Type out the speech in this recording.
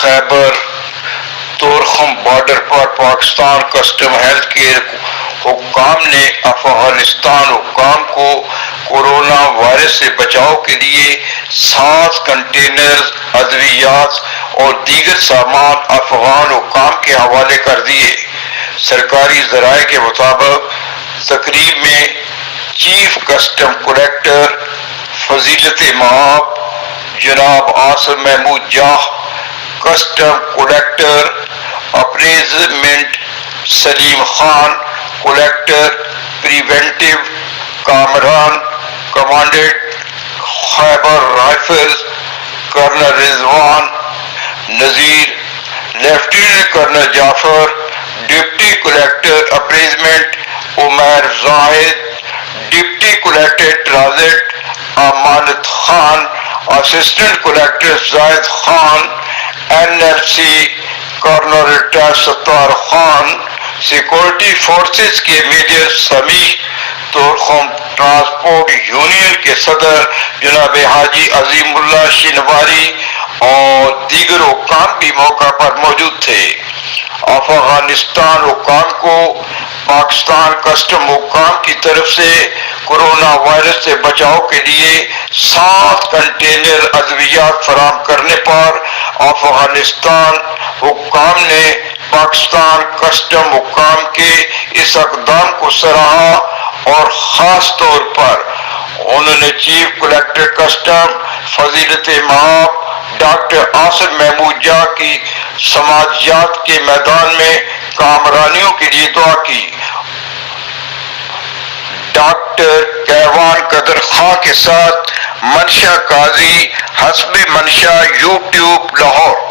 خیبر Torkham border پر Pakistan custom health care حکام نے افغانستان حکام کو کورونا وائرس سے بچاؤ کے لیے 7 کنٹینر ادویات اور دیگر سامان افغان حکام کے حوالے کر دیے۔ سرکاری ذرائع کے مطابق تقریب میں چیف کسٹم کلیکٹر فضیلت مآب جناب Asif Mahmood Jah, custom collector appraisement Saleem Khan, collector preventive Kamran, commandant Khyber rifles colonel Rizwan Nazir, lieutenant colonel Jafar, deputy collector appraisement Umair Zahid, deputy collector transit Amanat Khan, assistant collector Zahid Khan, N L C colonel retire Sattar Khan, security forces کے major Sami, Torkham transport union کے صدر جناب حاجی عظیم اللہ شنواری اور دیگر حکام بھی موقع پر موجود تھے۔ افغانستان حکام کو پاکستان کسٹم حکام کی طرف سے کورونا وائرس سے بچاؤ کے لیے 7 کنٹینر ادویات فراہم کرنے پر افغانستان حکام نے پاکستان کسٹم حکام کے اس اقدام کو سراہا اور خاص طور پر انہوں نے چیف کلیکٹر کسٹم فضیلت مآب ڈاکٹر آصف محمود جاہ کی سماجیات کے میدان میں کامرانیوں کے لیے دعا کی۔ ڈاکٹر کیوان قدر خاں کے ساتھ منشا قاضی، حسب منشا، یوٹیوب لاہور۔